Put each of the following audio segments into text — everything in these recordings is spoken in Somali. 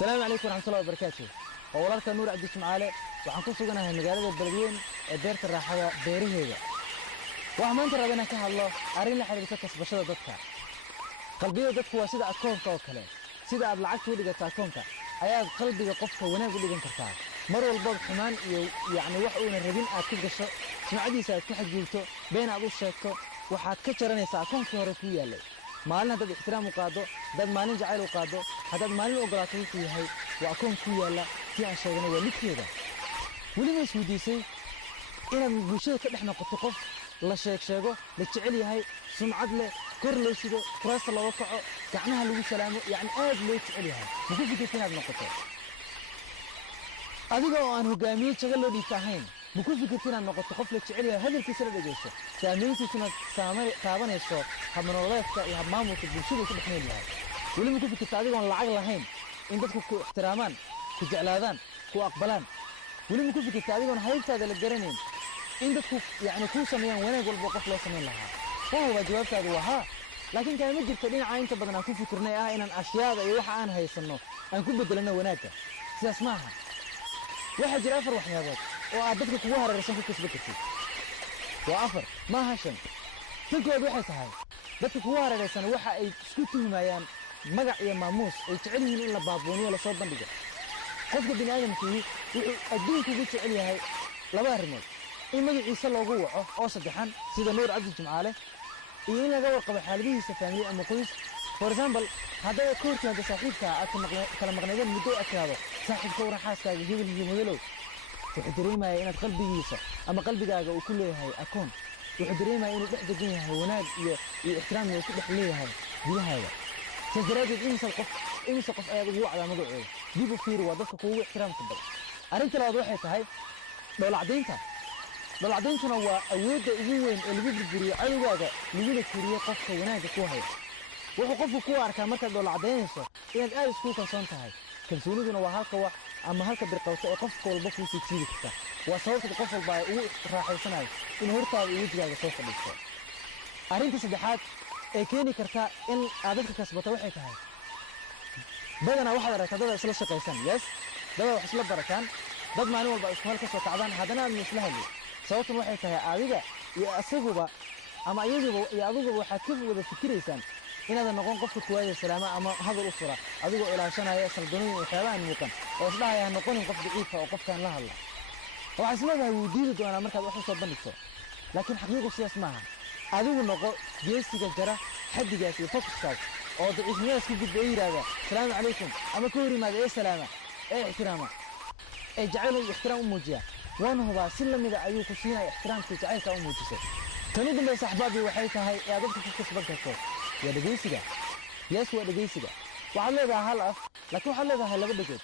السلام عليكم ورحمة الله وبركاته. أولادك نور عبد السمعالي وحن كل سجنها مجالات البلدين ديرت الراحة بيريهيدا. وحمان ترى بينك الله أرين لحد بتكس بشرة ضدك. قلبي ضدك هو سيد أكون كوكله. سيد أبو العكس ودي قد أكونك. أياد قلبي قفه وناقل اللي جنك ترتاح. مرة الباب حمان يعني وحقون الربين أكيد قشة. سمعدي ساعة كل حد جلته بين أبو الشاكو وحد كترني ساعة كون كهربية لي. مالنا دد احترام وقاده دد مالين جعيل وقاده هذا مالين اوغلاطي فيها واكون كيالا في ان شيغنا ولكيدا ولي ما سوديسي ان bulshada ka dhex noqoto qof la sheego la jecel yahay sumcad leh kor loo shido kuraas laga kaco gacnaha lagu salaamo yaani aad loo jecel yahay muku fikirtay inaad noqoto adiga oo aan hogaamiye jaga loo dhiifahayn muku fikirtay inaad noqoto qof la jecel yahay hadalkiisa la dhageysho saamayntiisuna taabanayso habnololeedka iyo habmaamulka bulshada ku dhexmeen yahay weli muku fikirtay adiga oo lacag lahayn in dadku ku ixtiraamaan ku jeclaadaan ku aqbalaan weli muku fikirtay adiga oo haybtaada la garanayn in dadku yaani ku sameeyaan wanaag walba qof loo sameyn lahaa waa jawaabtaadu waha laakiin kaama jirto dhinaca inta badan aan ku fikirnay inaan ashyaada iyo waxa aan haysano aan ku bedelano wanaagga sidaas maaha waxa jira afar waxyaabood oo aad dadka kugu hareeraysan ku kasbatay waa afar maaha shan tankood waxay tahay dadka kugu hareeraysan waxa ay isku tuhumayaan magac iyo maamuus ay jecel yihiin in la baabooniyo la soo bandhigo qofka bini'aadamkii wuxuu adduunka ugu jecel yahay laba arrimood in magaciisa loogu waco oo saddexan sida nuur cabdi jimcaale iyo in laga warqabo xaaladihiisa family ama qoys for example haddii ka hortimaado saaxiibka aad kala maqnaydeen muddo adkaado saaxiibka uu raaxaaskaaga hebel iyo madalow wuxuu dareemayaa inaad qalbigiisa ama qalbigaaga uu ku leeyahay akoon wuxuu dareemayaa inuu dhex degan yahay wanaag iyo ixtiraam uu ku dhex leeyahay gudahaaga sidaraadid imisa qof ayaad ugu wacdaa magacooda dib u fiiri waa dadka kuugu ixtiraamka badan arrinta labaad waxay tahay dowlacdayntuna waa awoodda ugu weyn ee lagu burburiyo cadowgaaga laguna koriyo qofka wanaagga ku haya wuxuu qofku ku arkaa markaad dowlacdaynayso inaad aad isku kalsoon tahay kalsooniduna waa halka wax ama halka birqawta ee qofka walba ku sii jiidi karta waa sababta qof walba ay ugu raaxaysanayo in hortaada iyo wajigaaga soo fadhiisto arrinta saddexaad ee keeni karta in aad dadka kasbato waxay tahay badanaa waxaad aragtaa dad isla shaqaysan yes dad wax isla barataan dad maalin walba isku hal ka soo kacdaan haddana aad isla hadli sababtan waxay tahay adiga iyo asaguba ama iyaguba iyo adiguba waxaad ka wada fikiraysaan inaad noqon qofka kuwaada salaama ama hadal u fura adigoo ilaashanaya saldanooyin waxyaabahan muuqan oo isdhahaya noqonin qof daciif oo qofkan la hadla waxaa isleedahay wuu diidi doonaa markaad wax u soo bandhigto laakiin xaqiiqu sidaas maaha adigu noqo geesiga jara xaddigaas iyo fokuskaas oo daciifnimadaas ku gudba yiraahda salaamu calaykum ama ka hor yimaada ee salaama ee ixtiraama ee jacayl iyo ixtiraam u muujiya وانا هو سلم إذا أيوك سينا احترام في تعيش أو موجسة تنود من صحبابي وحيتها هي أدبت في كسبك الكوف يا دقيسة يسوى دقيسة وعلى ذا هالأف لكن على ذا هلا بدك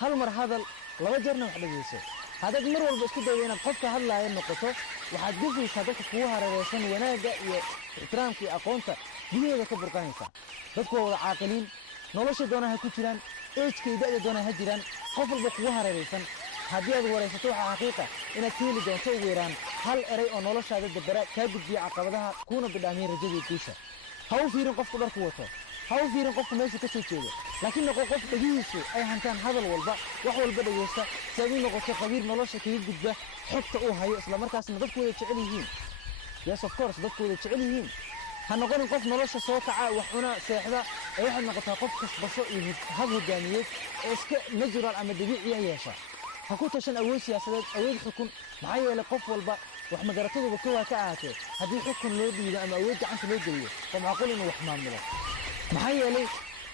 هالمر هذا لو جرنا واحد دقيسة هذا المر والبسكوت وين القفة هلا النقطة وحد جزء هذاك قوها رئيسان ونادى احترام في أقونته بيه ذاك برقانيسة بدكوا عاقلين نلاش دونا هكوتشران إيش كيدا دونا هجران قفل بقوها رئيسان haddii aad waraysato waxa xaqiiqa inaad tiili doonto ugu yaraan hal eray oo noloshaada dabara ka gudbiya caqabadaha kuna bidhaamay rajada guusha ha u fiirin qofku dharku wato ha u fiirin qofku meesha ka soo jeedo laakiin noqo qof dhagihiisu ay hantaan hadal walba wax walba dhageysta si aad u noqoto qabiir nolosha kaga gudba xogta uu hayo isla markaasna dadku way jecel yihiin yes of course dadku way jecel yihiin ha noqonin qof nolosha soo kaca wax una seexda ee waxaad noqotaa qof kasbaso iyo hab hogaamiyeed ee iska natural ama dabiici yeesha حكوت عشان أول سياسات أول حكم معايا لقف والبا وإحنا جرتوه بكوا كأعته هذه حكم لودي أما أول عن لودي فمعقول إنه وحمام له معايا لي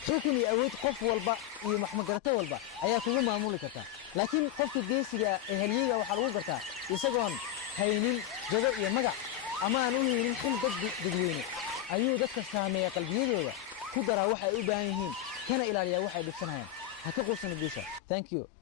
حكم يأود قف والبا وإحنا جرتوه والبا أيها كلهم معمول كتا لكن قف الجيش يا هليجا وحلوه كتا يسجون هينين جزء يا مجا أما أنو هينين حل ضد دجوينه أيوه ذاك السامية قلبي ذولا كدرة واحد يبانيين كان إلى ريا واحد بسنين هكذا قصنا الجيشة thank you